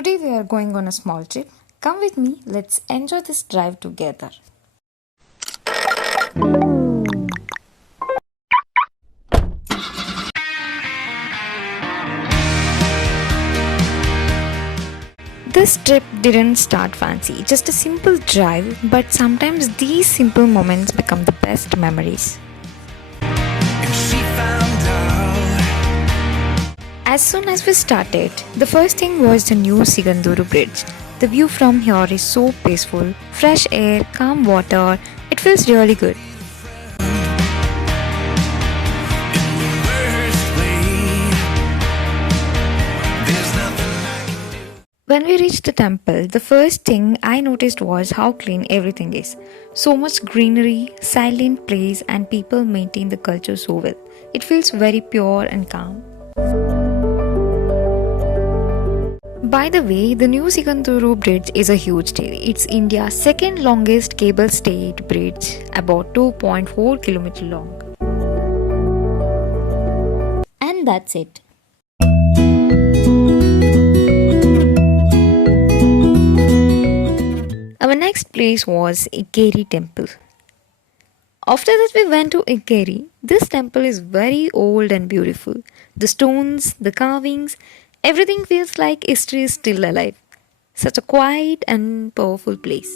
Today we are going on a small trip. Come with me, let's enjoy this drive together. This trip didn't start fancy, just a simple drive, but sometimes these simple moments become the best memories. As soon as we started, the first thing was the new Siganduru Bridge. The view from here is so peaceful, fresh air, calm water, it feels really good. When we reached the temple, the first thing I noticed was how clean everything is. So much greenery, silent place, and people maintain the culture so well. It feels very pure and calm. By the way, the new Siganduru Bridge is a huge deal. It's India's second longest cable-stayed bridge, about 2.4 km long. And that's it. Our next place was Sringeri temple. After that we went to Sringeri. This temple is very old and beautiful. The stones, the carvings, everything feels like history is still alive. Such a quiet and powerful place.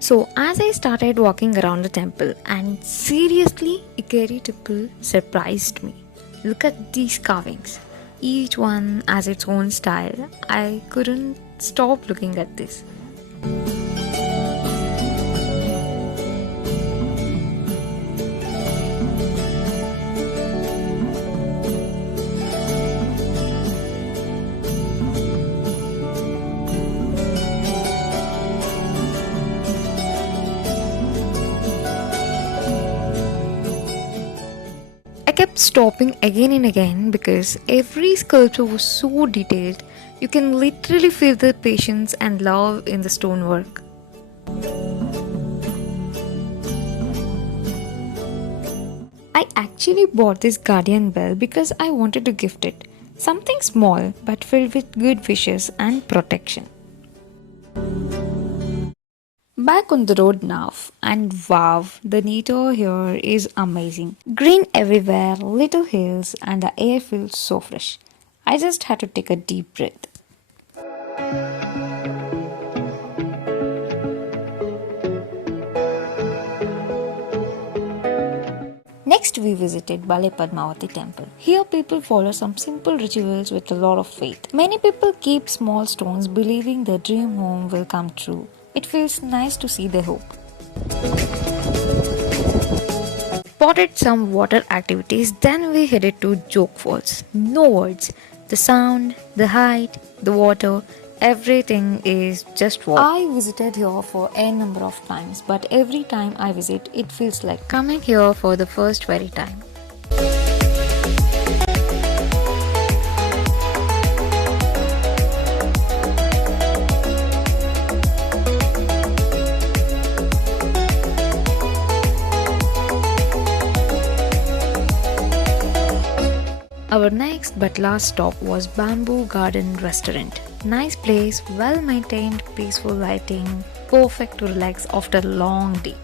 So as I started walking around the temple, and seriously, Sringeri temple surprised me. Look at these carvings. Each one has its own style. I couldn't stop looking at this. I kept stopping again and again because every sculpture was so detailed. You can literally feel the patience and love in the stonework. I actually bought this guardian bell because I wanted to gift it. Something small but filled with good wishes and protection. Back on the road now, and wow, the nature here is amazing. Green everywhere, little hills, and the air feels so fresh. I just had to take a deep breath. Next, we visited Bale Padmavati temple. Here, people follow some simple rituals with a lot of faith. Many people keep small stones believing their dream home will come true. It feels nice to see their hope. Spotted some water activities, then we headed to Jog Falls. No words. The sound, the height, the water, everything is just wow. I visited here for a number of times, but every time I visit, it feels like coming here for the first very time. Our next but last stop was Bamboo Garden Restaurant. Nice place, well maintained, peaceful lighting, perfect to relax after a long day.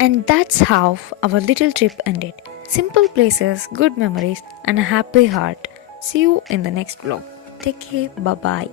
And that's how our little trip ended. Simple places, good memories, and a happy heart. See you in the next vlog. Take care. Bye bye.